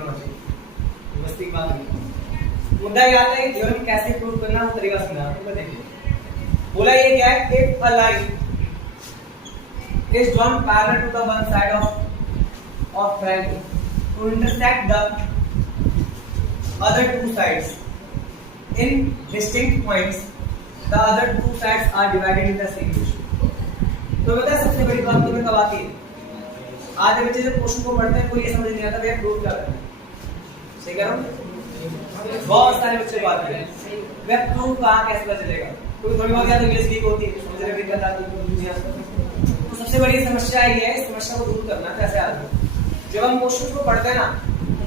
होना चाहिए। बस एक बात नहीं, मुद्दा ये आता है कि थ्योरम कैसे प्रूव करना वो तरीका समझा रहा हूं। देखिए बोला ये क्या है, if a line is drawn parallel to the one side of triangle to intersect the other two sides in distinct points, the other two sides are divided in the same ratio। तो बता सबसे बड़ी बात तुम्हें कब आती है, आधे बच्चे जब क्वेश्चन को पढ़ते हैं कोई ये समझ नहीं आता भैया प्रूव क्या करना है। सही कह रहा हूं, बहुत सारे बच्चे बात करें भैया प्रूव कहां कैसे पता चलेगा, क्योंकि थोड़ी बहुत याद इंग्लिश वीक होती है, समझने में दिक्कत आती है। तो सबसे बड़ी समस्या ये है, इस समस्या को दूर करना कैसे आदमी, जब हम क्वेश्चन को पढ़ते हैं ना,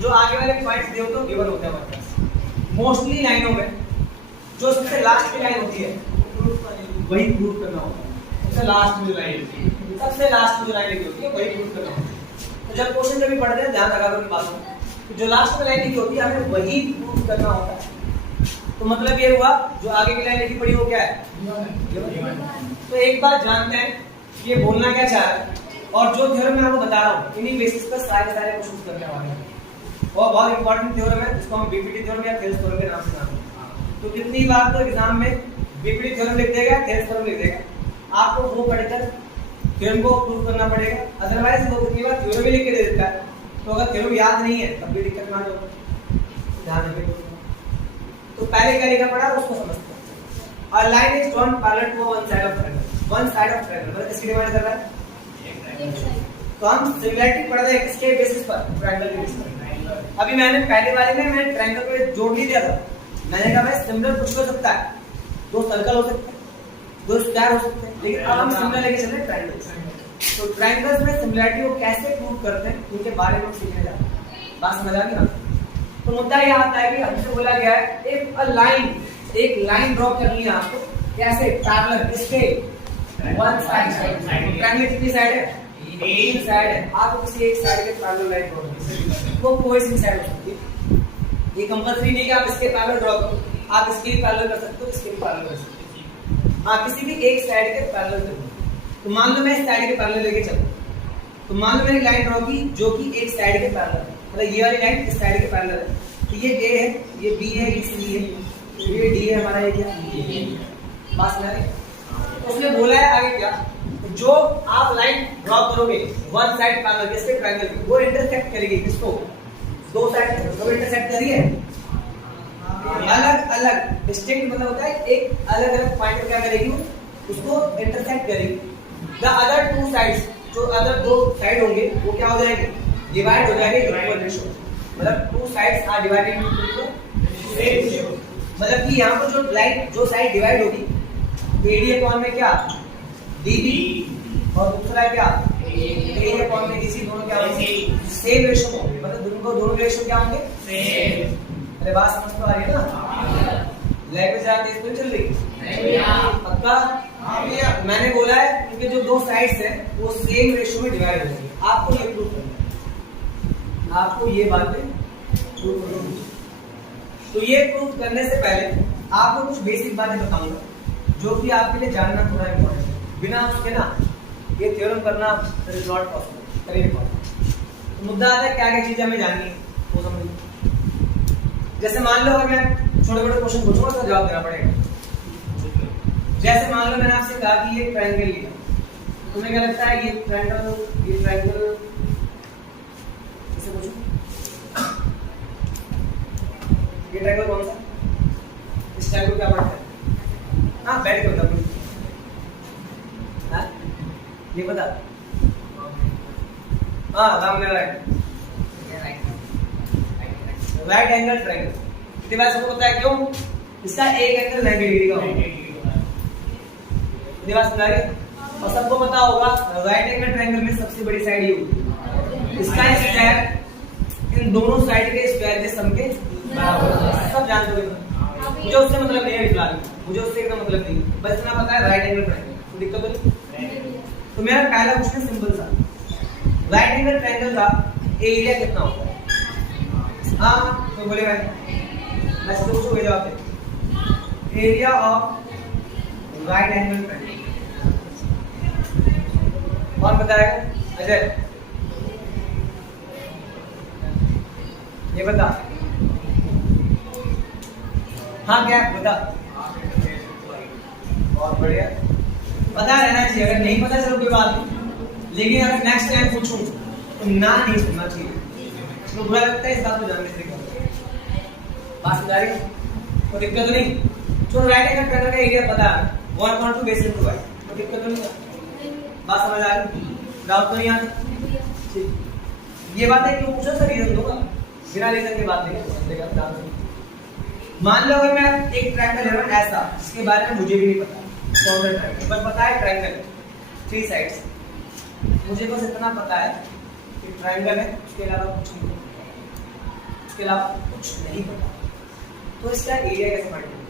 जो आगे वाले पॉइंट्स दिए होते हैं गिवन होते हैं हमारे पास मोस्टली लाइनों में, जो सबसे लास्ट की लाइन होती है वही प्रूव करना होता है। सबसे लास्ट में जो लाइन होती है, सबसे लास्ट में जो लाइन लिखी होती है वही प्रूव करना होता है। तो जब क्वेश्चन कभी पढ़ते हैं ध्यान रखा करो बात में, जो लास्ट में लाइन लिखी होती है हमें वही प्रूव करना होता है। तो मतलब ये हुआ जो आगे की लाइन लिखी पड़ी वो क्या है, तो एक बात जानते हैं ये बोलना क्या चाह रहा है, और जो थ्योरम मैं आपको बता रहा हूँ इन्हीं बेसिस पर सारे क्वेश्चन करने वाले हैं। और बहुत इंपॉर्टेंट थ्योरम है जिसको हम बीपीटी थ्योरम या थेल्स थ्योरम के नाम से जानते हैं। तो कितनी बार तो एग्जाम में बीपीटी थ्योरम लिख देगा, थेल्स थ्योरम लिख देगा, आपको वो पढ़कर थ्योरम को प्रूव करना पड़ेगा। अदरवाइज वो कितनी बार थ्योरम ही लिख के दे देता है, तो अगर थ्योरम याद नहीं है तब भी दिक्कत ना हो, ध्यान रखिए। तो पहले क्या लिखा पड़ा उसको समझते हैं। A line is drawn parallel to one side of triangle, one side of triangle मतलब किसकी डिवाइड कर रहा है, तो हम सिमिलरिटी पढ़ रहे हैं किसके बेसिस पर, ट्रायंगल के बेसिस पर। अभी मैंने पहले वाले में मैंने ट्रायंगल पे जोड़ नहीं दिया था, मैंने कहा भाई सिमिलर कुछ हो सकता है, दो सर्कल हो सकते हैं, दो स्क्वायर हो सकते हैं, लेकिन अब हम सिमिलर लेके चल रहे हैं ट्रायंगल। तो ट्रायंगल्स में सिमिलरिटी को कैसे प्रूव करते हैं उनके बारे में सीखने जाते हैं। बात समझ आ गई ना। तो मुद्दा यह आता है कि हमसे बोला गया है इफ अ लाइन, एक लाइन ड्रॉ करनी है आपको कैसे, पैरेलल किसके, वन साइड। ट्रायंगल कितनी साइड है, तीन साइड है, आपको किसी एक साइड के पैरेलल लाइन ड्रॉ करनी है, वो कोई सी साइड हो सकती है। ये कंपल्सरी नहीं कि आप इसके पैरेलल ड्रॉ करो, आप इसके भी पैरेलल कर सकते हो, इसके भी पैरेलल कर सकते हो, हाँ किसी भी एक साइड के पैरेलल करो। तो मान लो मैं इस साइड के पैरेलल लेके चलूं, तो मान लो मैंने लाइन ड्रॉ की जो कि एक साइड के पैरेलल है, मतलब ये वाली लाइन इस साइड के पैरेलल है, तो ये ए है, ये बी है, ये सी है, ये डी है हमारा, ये क्या बात समझ रहे। उसने बोला है आगे क्या, जो आप लाइन ड्रॉ करोगे वन साइड पैरेलल किसके, ट्रायंगल की, वो इंटरसेक्ट करेगी किसको, दो साइड को इंटरसेक्ट करिए, अलग अलग डिस्टिंक्ट मतलब होता है एक अलग अलग पॉइंट पर क्या करेगी उसको इंटरसेक्ट करेगी। द अदर टू साइड्स, जो अदर दो साइड होंगे वो क्या हो जाएंगे, डिवाइड हो जाएंगे इक्वल रेशियो, मतलब two sides are divided into same ratio. मतलब कि यहां पर जो लाइन जो साइड डिवाइड होगी AD अपॉन में क्या DB, और दूसरा क्या AD अपॉन में DC, दोनों क्या होंगे सेम रेशियो होंगे, मतलब दोनों रेशियो क्या होंगे सेम। अरे बात समझ तो आ रही है ना, लैंग्वेज आती है इसमें चल रही पक्का। मैंने बोला है क्योंकि जो दो साइड्स हैं वो सेम रेशियो में डिवाइड हो जाएंगे, आपको ये प्रूव करना है, आपको ये बातें प्रूव करनी है। तो ये प्रूव करने से पहले आपको कुछ बेसिक बातें बताऊंगा जो कि आपके लिए जानना थोड़ा इम्पोर्टेंट है, बिना उसके ना ये थ्योरम करना इज नॉट पॉसिबल, कभी नहीं पॉसिबल। तो मुद्दा आता है क्या क्या चीजें हमें जाननी है वो समझिए। जैसे मान लो अगर मैं छोटे बड़े क्वेश्चन पूछूंगा तो जवाब देना पड़ेगा। जैसे मान लो मैंने आपसे कहा कि ये ट्रायंगल लिया, तुम्हें क्या लगता है ये ट्रायंगल किसे पूछूं, ये ट्रायंगल कौन सा, इस ट्रायंगल क्या पड़ता है, हाँ बैठ के बता, हाँ ये बता, हाँ सामने राइट एंगल ट्रायंगल। इतनी बात सबको पता है क्यों, इसका एक एंगल 90 डिग्री का होगा। इतनी बात समझ आ रही है। और सबको पता होगा राइट एंगल ट्रायंगल में सबसे बड़ी साइड ये होगी, इसका स्क्वायर इन दोनों साइड के स्क्वायर के सम के बराबर, सब जानते हो। मुझे उससे मतलब नहीं है फिलहाल, मुझे उससे एकदम मतलब नहीं, बस इतना पता है राइट एंगल ट्रायंगल, तो दिक्कत नहीं। तो मेरा पहला क्वेश्चन सिंपल सा, राइट एंगल ट्रायंगल का एरिया कितना होता है, हाँ तो बोले भाई मैं सबसे पूछूंगा जवाब दे, area of right angle triangle कौन बताएगा, अजय। ये बता। हाँ क्या बता। बहुत बढ़िया, पता रहना चाहिए। अगर नहीं पता चलो कोई बात नहीं, लेकिन अगर नेक्स्ट टाइम पूछूं तो ना नहीं सुनना चाहिए। तो बुरा लगता है इस बात को जानने से। बात समझ आ रही है? कोई दिक्कत नहीं। जो राइट एंगल ट्रायंगल का एरिया पता है 1.2 बेस इनटू y, तो दिक्कत नहीं। बात समझ आ रही? डाउट तो नहीं आता? ये बात है कि वो पूछो सर रीजन दूंगा, बिना रीजन के बात नहीं। मान लो अगर मैं एक ट्रायंगल ले रहा हूं ऐसा, जिसके बारे में मुझे भी नहीं पता कौन सा ट्रायंगल, बस पता है ट्रायंगल 3 साइड्स। मुझे बस इतना पता है कि ट्रायंगल है, उसके अलावा कुछ नहीं, उसके अलावा कुछ नहीं पता। तो इसका एरिया कैसे फाइंड करें?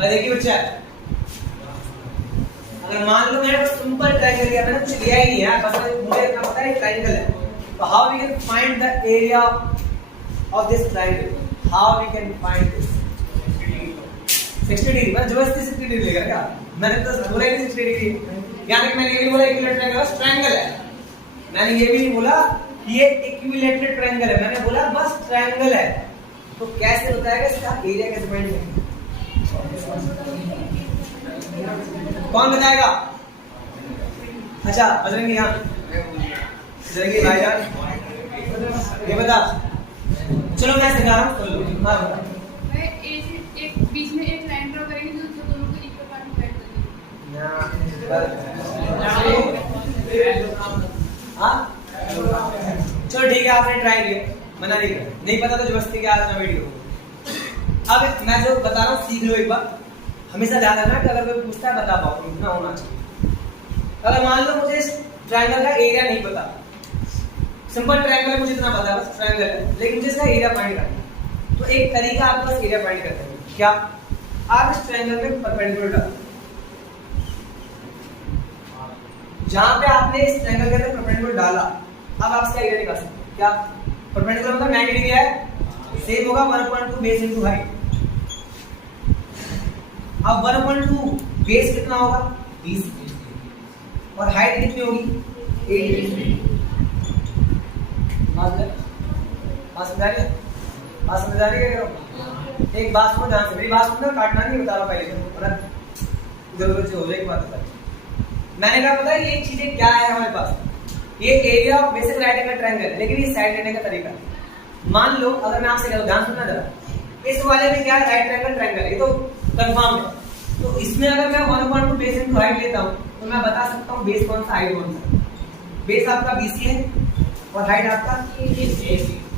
देखिए बच्चा, अगर मान लो मैंने बस सिंपल ट्रायंगल लिया, मैंने कुछ लिया ही नहीं है, बस मुझे इतना पता है ट्रायंगल है, तो how we can find the area of this triangle? How we can find this? 60 degree, मैं जबरदस्ती 60 डिग्री लेगा क्या? मैंने तो बोला ही 60 डिग्री, यानी कि मैंने ये नहीं बोला इक्विलेटरल ट्रायंगल है, मैंने ये भी नहीं बोला ये इक्विलेटरल ट्रायंगल है, मैंने बोला बस ट्रायंगल है। तो कैसे होता है इसका एरिया कैसे फाइंड करेंगे? कौन बताएगा? अच्छा बजरंगी, यहाँ बजरंगी भाईजान ये बता। चलो मैं सिखा रहा हूँ। हाँ बता। मैं एक बीच में एक लाइन ड्रॉ करेंगे जो दोनों को इक्वल पार्ट में काट देंगे। हाँ चलो ठीक है, आपने ट्राई किया, मना नहीं किया, नहीं पता तो जबरदस्ती के आज ना वीडियो। अब मैं जो बता रहा हूँ सीख लो एक बार, हमेशा ध्यान रखना कि अगर कोई पूछता है बता पाओ, इतना होना चाहिए। अगर मान लो मुझे इस ट्रायंगल का एरिया नहीं पता, सिंपल ट्रायंगल है, मुझे इतना पता है बस ट्रायंगल है, लेकिन मुझे इसका एरिया फाइंड करना है, तो एक तरीका आपके पास एरिया फाइंड करते हैं। क्या? आप इस ट्रायंगल में परपेंडिकुलर डालो, जहां पे आपने इस ट्रायंगल के अंदर परपेंडिकुलर डाला, अब आप इसका एरिया निकाल सकते हैं। क्या? परपेंडिकुलर मतलब 90 डिग्री है, सेम होगा 1.2 बेस इनटू हाइट। अब 1.2 बेस कितना होगा? 20, और हाइट कितनी होगी? 80। बात समझ आ रही है? एक बात सुनो ध्यान से, मेरी बात सुनना, काटना नहीं, बता रहा पहले, वरना इधर-उधर से हो जाएगी बात। मैंने कहा पता है ये चीजें क्या है हमारे पास? ये area of basic right angle triangle है, लेकिन ये साइड लेने का तरीका। मान लो अगर मैं आपसे कहूं, ध्यान सुनना जरा, इस वाले में क्या है? राइट एंगल ट्रायंगल, ये तो कंफर्म है। तो इसमें अगर मैं 1.2 बेस इनटू हाइट लेता हूं, तो मैं बता सकता हूं बेस कौन सा, हाइट कौन सा। बेस आपका BC है और हाइट आपका AC।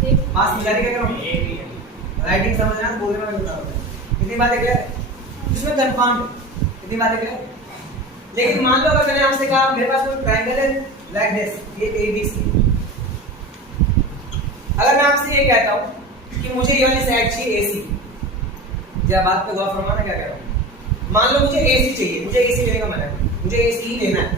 बात समझ आ रही है क्या? राइटिंग समझना, बोलने में बता रहा हूं। इतनी बातें क्लियर है? इसमें कंफर्म है, इतनी बातें क्लियर। लेकिन मान लो अगर मैंने आपसे कहा मेरे पास कोई ट्रायंगल है लाइक दिस, ये ABC, अगर मैं आपसे ये कहता हूं कि मुझे ये वाली साइड चाहिए AC, जब बात पे गौर फरमाना क्या कह रहा हूं। मान लो मुझे AC चाहिए, मुझे AC लेने का मन है, मुझे AC ही लेना है,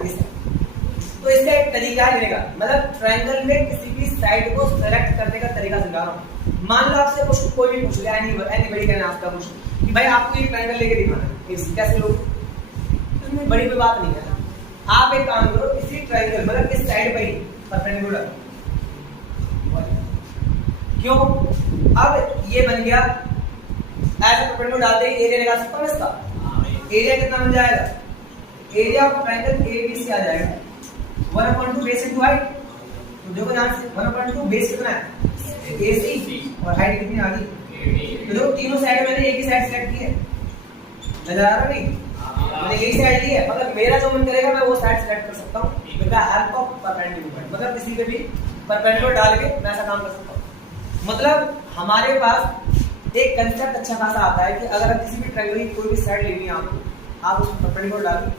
तो इसका एक तरीका है लेने का, मतलब ट्रायंगल में किसी भी साइड को सेलेक्ट करने का तरीका समझा रहा हूं। मान लो आपसे कुछ कोई भी पूछ ले, एनीबॉडी कैन आस्क क्वेश्चन कि भाई आपको ये ट्रायंगल लेके दिखाना है, AC कैसे लोगे? इसमें बड़ी कोई बात नहीं है। आप एक काम करो, इसी ट्रायंगल मतलब इस साइड पे ही परपेंडिकुलर, क्यों? अब ये बन गया, ऐसे परपेंडिकुलर डालते ही एरिया निकाल सकता हूं इसका। एरिया कितना बन जाएगा? एरिया ऑफ ट्रायंगल ABC आ जाएगा 1.2 बेस इनटू हाइट। तो देखो ध्यान से, 1.2 बेस कितना है? AC, और हाइट कितनी आ गई? तो देखो तीनों साइड मैंने एक ही साइड सेलेक्ट की है, नजर आ रहा नहीं? मैंने यही साइड ली है, मतलब मेरा जो मन करेगा मैं वो साइड सेलेक्ट कर सकता हूं with the help of perpendicular, मतलब किसी पे भी परपेंडिकुलर डाल के मैं ऐसा काम कर सकता हूं। मतलब हमारे पास एक कंसेप्ट अच्छा खासा आता है कि अगर किसी भी ट्रायंगल की कोई भी साइड लेनी है आपको, आप उस परपेंडिकुलर डालिए,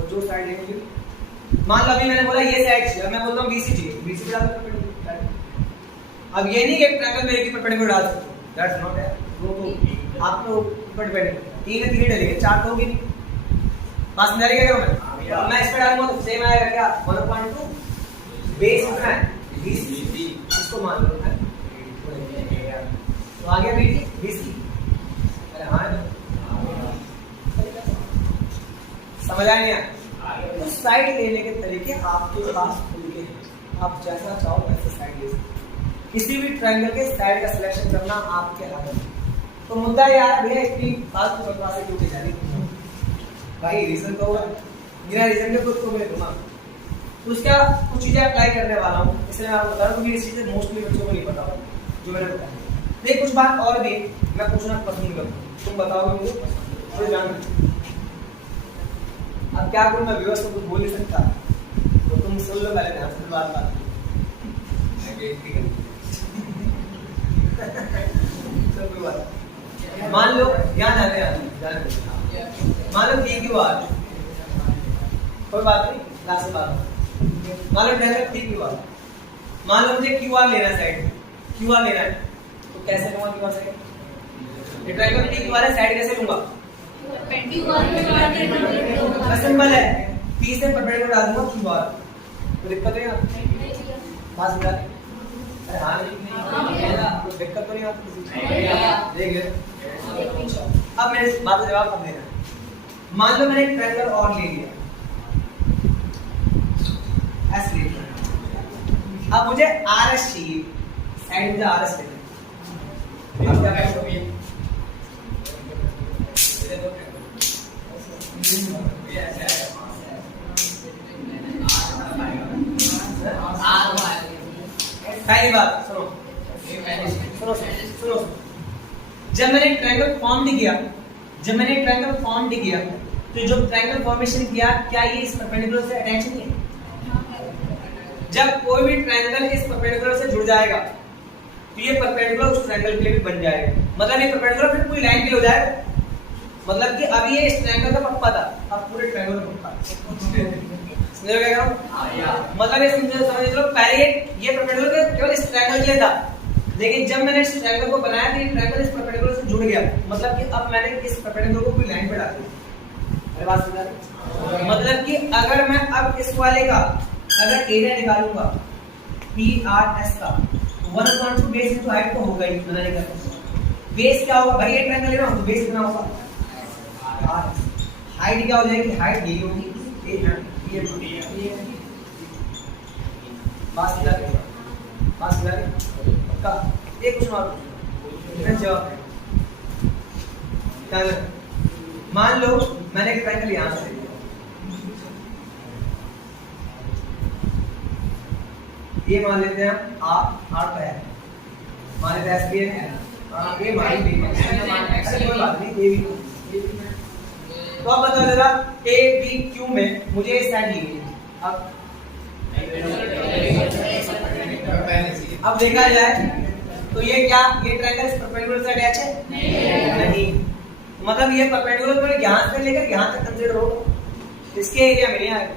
और जो साइड लेनी है, मान लो अभी मैंने बोला ये साइड चाहिए, मैं बोलता हूं BC चाहिए, BC पे डाल परपेंडिकुलर। अब ये नहीं कि ट्रायंगल में एक ही परपेंडिकुलर डाल सकते हो, दैट्स नॉट है, वो आपको परपेंडिकुलर 3 डलेंगे, 4 तो होगी नहीं। पास में डालेगा क्या? मैं इस पे डालूंगा तो सेम आएगा क्या? 1.2 बेस कितना है? BC, इसको मान लो है तो आ गया BC। अरे हाँ समझ आया नहीं? तो साइड लेने के तरीके आपके पास खुल के हैं, आप जैसा चाहो वैसे साइड तरीके से। किसी भी ट्रायंगल के साइड का सिलेक्शन करना आपके हाथ में। तो मुद्दा यार भैया इतनी फालतू बकवासें क्यों की जा रही है भाई? रीजन तो बिना रीजन के खुद को मैं दूंगा। तो उसका कुछ चीजें अप्लाई करने वाला हूँ, इसलिए मैं आपको बता रहा हूँ क्योंकि इस चीजें मोस्टली बच्चों को नहीं पता होगा जो मैंने बताया। देखिए कुछ बात और भी मैं पूछना पसंद करूँ, तुम बताओगे मुझे तो जान। अब क्या करूँ, मैं व्यूअर्स को कुछ बोल नहीं सकता, तो तुम सुन लो पहले ध्यान से बात। मान लो यहाँ जाने मान लो पी क्यू आर, कोई बात नहीं, क्लास से बात। मान लो ट्रायंगल पी क्यू आर, मान लो मुझे क्यू आर लेना है, साइड क्यू आर लेना है, तो कैसे लूंगा क्यू आर साइड? ये ट्रायंगल पी क्यू आर है, साइड कैसे लूंगा? सिंपल है, पी से परपेंडिकुलर डाल दूंगा क्यू आर, तो दिक्कत है यहाँ बात समझा? अरे हाँ कुछ दिक्कत तो नहीं आती किसी चीज? देख ले अब मेरे इस बात का जवाब अब देना। मान लो मैंने एक ट्रायंगल और ले लिया, ऐसे ले लिया, अब मुझे आर एस चाहिए, साइड मुझे आर एस लेना है। अब क्या करें? पहली बात सुनो सुनो सुनो, जब मैंने ट्रायंगल फॉर्म किया, तो जो ट्रायंगल फॉर्मेशन किया, क्या ये इस परपेंडिकुलर से अटैच नहीं है? जब कोई भी ट्रायंगल इस परपेंडिकुलर से जुड़ जाएगा तो ये परपेंडिकुलर उस ट्रायंगल के लिए भी बन जाएगा। मतलब ये परपेंडिकुलर फिर पूरी लाइन के लिए हो जाएगा। मतलब कि अब ये इस ट्रायंगल का पप्पा था, अब पूरे ट्रायंगल का पप्पा। समझ रहे हो? मतलब ये समझ लो पहले ये परपेंडिकुलर केवल इस ट्रायंगल के लिए था, लेकिन जब मैंने इस ट्रायंगल को बनाया तो ये ट्रायंगल इस परपेंडिकुलर से जुड़ गया। मतलब कि अब मैंने इस परपेंडिकुलर को पूरी लाइन पे डाल दिया। मेरी बात समझ रहे? मतलब कि अगर मैं अब इस वाले का अगर एरिया निकालूंगा PRS का, 1/2 बेस इनटू हाइट तो होगा ही, मना नहीं करता। बेस क्या होगा भाई? ये ट्रायंगल ले रहा हूं तो बेस कितना होगा? हाइट क्या हो जाएगी? हाइट यही होगी, ये बात समझा रहे? पक्का? एक क्वेश्चन और जवाब क्या? मान लो मैंने एक ट्रायंगल यहां से लिया, ये मान लेते हैं आर का है, मान लेते हैं एस बी है, ये मान ली कोई बात नहीं, ये भी। तो अब बताओ जरा ए बी क्यू में मुझे इस साइड ली है। अब देखा जाए तो ये क्या, ये ट्रायंगल इस परपेंडिकुलर से अटैच है? नहीं। मतलब ये परपेंडिकुलर पर यहां से लेकर यहां तक कंसीडर होगा, इसके एरिया में नहीं आएगा।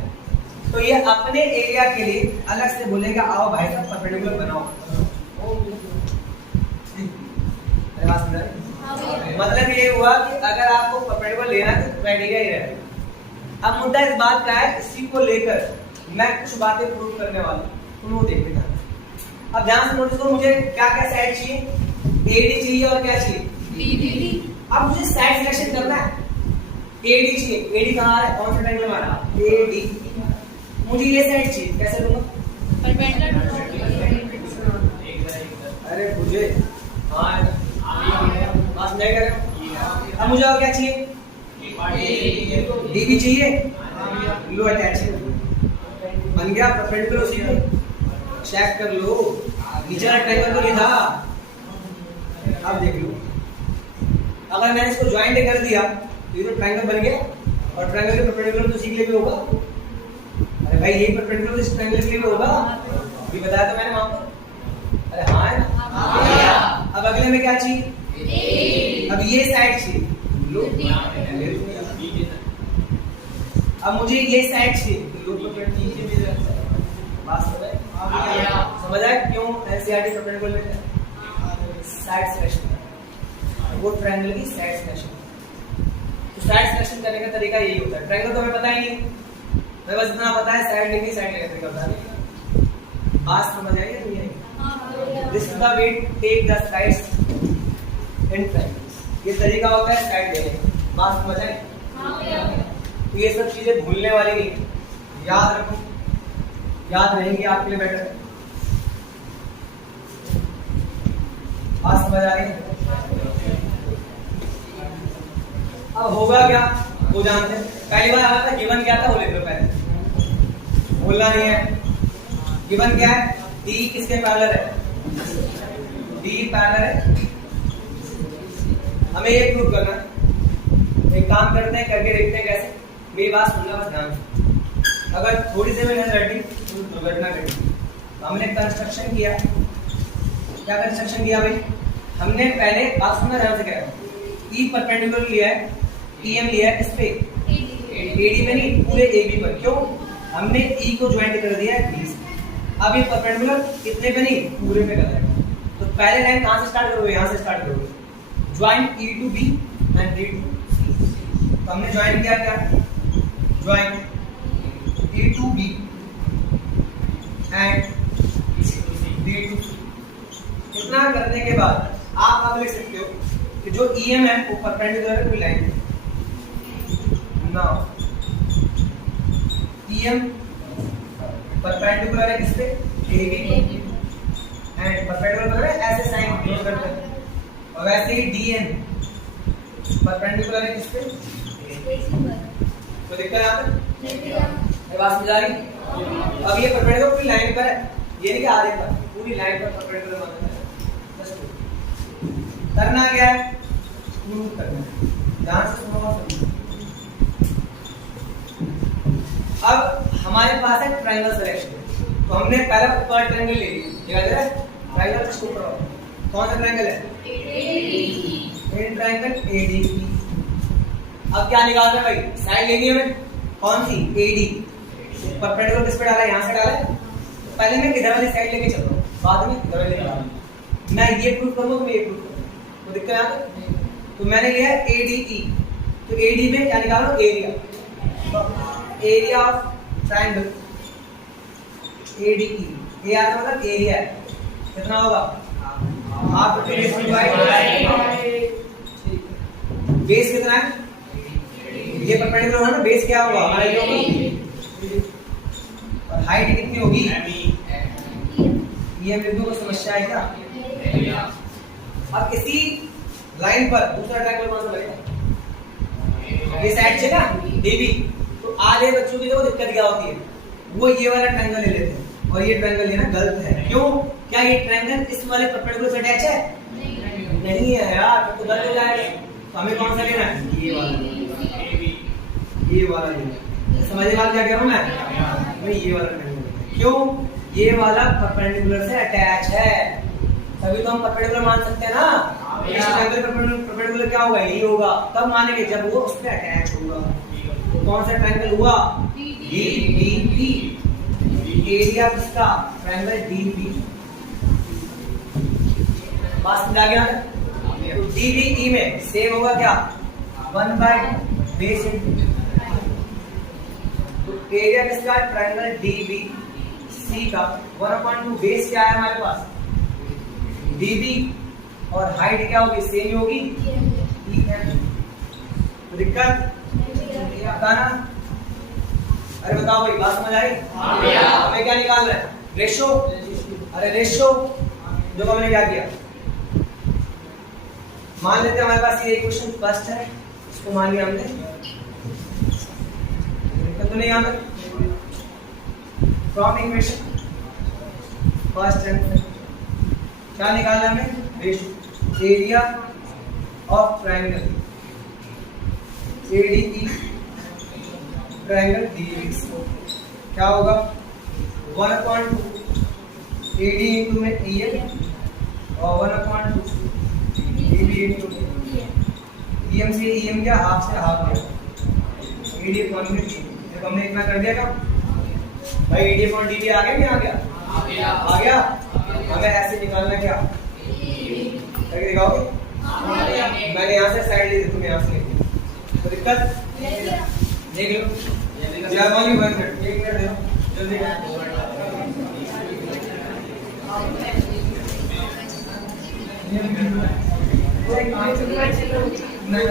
तो ये अपने एरिया के लिए अलग से बोलेगा आओ भाई साहब परपेंडिकुलर बनाओ। मतलब ये हुआ कि अगर आपको परपेंडिकुलर लेना है तो क्राइटेरिया ही रहेगा। अब मुद्दा इस बात का है, इसी को लेकर मैं कुछ बातें प्रूव करने वाला हूं, तुम वो देख लेना। अब ध्यान से नोटिस करो, मुझे क्या क्या साइड चाहिए? एडी चाहिए और क्या चाहिए? बीडी। अब मुझे साइड सिलेक्शन करना है, एडी चाहिए। एडी कहां आ रहा है? कौन सा ट्रायंगल में आ रहा है? एडी। मुझे ये साइड चाहिए, कैसे लूंगा? अरे मुझे हाँ बात नहीं करें। अब मुझे और क्या चाहिए? डीबी चाहिए, लो अटैच बन गया परपेंडिकुलर उसी पे। चेक कर लो, नीचे ट्रायंगल तो नहीं था। अब देख लो, अगर मैंने इसको ज्वाइंट कर दिया तो ये तो ट्रायंगल बन गया, और ट्रायंगल के परपेंडिकुलर तो इसी के लिए भी होगा। अरे भाई यही परपेंडिकुलर इस ट्रायंगल के लिए भी होगा, ये बताया तो मैंने वहां पर। अरे हाँ है ना? अब अगले में क्या चाहिए? अब ये साइड चाहिए, लो। अब मुझे ये साइड चाहिए, लो। बात समझ आया क्यों एनसीईआरटी परपेंडिकुलर लेते हैं? साइड सिलेक्शन, वो ट्रायंगल की साइड सिलेक्शन। तो साइड सिलेक्शन करने का तरीका यही होता है। ट्रायंगल तो हमें पता ही नहीं, हमें बस इतना पता है साइड लेनी, साइड लेने का तरीका पता नहीं। बात समझ आई है? This is the way to take the sides in triangles. ये तरीका होता है साइड लेने का। बात समझ आई? तो ये सब चीजें भूलने वाली नहीं, याद रखो, याद रहेंगी आपके लिए बेटर है। समझ आ रही है? अब होगा क्या वो जानते हैं। पहली बार आया था गिवन क्या था वो लिख लो पहले, बोलना नहीं है। गिवन क्या है? डी किसके पैरेलल है? डी पैरेलल है। हमें ये प्रूव करना है। एक काम करते हैं, करके देखते हैं कैसे। मेरी बात सुनना बस ध्यान से। अगर थोड़ी सी भी नजर हटी तो दुर्घटना घटी। हमने कंस्ट्रक्शन किया, क्या कंस्ट्रक्शन किया भाई? हमने पहले बात सुनना ध्यान से, क्या ई परपेंडिकुलर लिया है, ईएम लिया है, इस पे एडी में नहीं, पूरे एबी पर। क्यों? हमने ई को ज्वाइंट कर दिया है बी से। अब ये परपेंडिकुलर कितने पे नहीं, पूरे पे कर देगा। तो पहले लाइन कहां से स्टार्ट करोगे? यहां से स्टार्ट करोगे। Joint E to B and D to C. तो हमने ज्वाइंट किया क्या? Joint A to B and D to C. इतना करने के बाद आप अब लिख सकते हो कि जो ईएम है वो परपेंडिकुलर है कोई लाइन। नाउ ईएम परपेंडिकुलर है किस पे? एबी पे। एंड परपेंडिकुलर है ऐसे साइन यूज करते हैं। और वैसे ही डीएन परपेंडिकुलर है किस पे? तो दिक्कत यहाँ पे बात समझ आ रही? अब ये परपेंडिकुलर पूरी लाइन पर है, ये नहीं कि आधे पर, पूरी लाइन पर परपेंडिकुलर माना है। करना क्या है? प्रूव करना है। ध्यान से सुनो। अब हमारे पास है ट्रायंगल सिलेक्शन। तो हमने पहला ऊपर ट्रायंगल ले लिया, याद है? ट्रायंगल किसको ऊपर? कौन सा ट्रायंगल है? A D triangle A D E. अब क्या निकालना है भाई? साइड लेनी है हमें। कौन सी? एडी। परपेंडिकुलर किस पे डाला है? यहां से डाला है। तो पहले मैं इधर वाली साइड लेके चल रहा हूं, बाद में इधर वाली डालूंगा। मैं ये प्रूव करूंगा तो मैं ये प्रूव करूंगा, तो दिक्कत है। तो मैंने लिया है एडीई। तो एडी में क्या निकाल रहा हूं? Area. Area of triangle ADE. AR मतलब एरिया है, कितना होगा? हाफ बेस बेस कितना है? ये परपेंडिकुलर है ना, बेस क्या होगा हमारा? ये होगा। और हाइट कितनी होगी? ये बिंदु को समस्या है क्या? अब इसी लाइन पर दूसरा ट्रायंगल कौन सा बनेगा? ये साइड से ना डीबी। तो आधे बच्चों की देखो दिक्कत क्या होती है, वो ये वाला ट्रायंगल ले लेते हैं और ये ट्रायंगल लेना गलत है। क्यों? क्या ये ट्रायंगल इस वाले परपेंडिकुलर से अटैच है? नहीं है यार, तो गलत हो जाएगा। तो हमें कौन सा लेना है? ये वाला। ये वाला लेना। समझे बात क्या कह रहा हूं मैं? ये वाला ट्रायंगल। क्यों? ये वाला परपेंडिकुलर से अटैच है, तभी तो हम परपेंडिकुलर मान सकते हैं ना। इस ट्रायंगल परपेंडिकुलर क्या होगा? यही होगा। तब मानेंगे जब वो उस पे अटैच होगा। तो कौन सा ट्रायंगल हुआ? डीबी। एरिया किसका? Triangle dB. बात समझ आ गया? तो डीबीई में सेम होगा क्या? 1/बेस इनटू। तो एरिया किसका? ट्रायंगल डीबी सी का 1/2 बेस क्या है हमारे पास? डीबी। और हाइट क्या होगी? सेम होगी, ईएम। तो दिक्कत बताना। अरे बताओ भाई, बात समझ आई? हमें क्या निकालना है? रेशो। अरे रेशो जो हमने क्या किया, मान लेते हैं हमारे पास ये इक्वेशन फर्स्ट है, इसको मान लिया हमने। दिक्कत तो नहीं यहाँ तक? फ्रॉम इक्वेशन फर्स्ट एंड क्या निकालना हमें? Ratio. Area of triangle ADE triangle dB क्या होगा? 1/2 एडी इंटू में ईएम और 1/2 डीबी इंटू ईएम से ईएम क्या? हाफ से हाफ गया। एडी अपॉन में जब हमने इतना कर दिया था भाई, एडी अपॉन डीबी आ गया नहीं आ गया? आ गया। हमें ऐसे निकालना क्या? करके दिखाओगे? मैंने यहाँ से साइड ली थी, तुम यहाँ से लेते। तो दिक्कत देख लो। जर्मनी 1 मिनट, 1 मिनट दे दो जल्दी। नहीं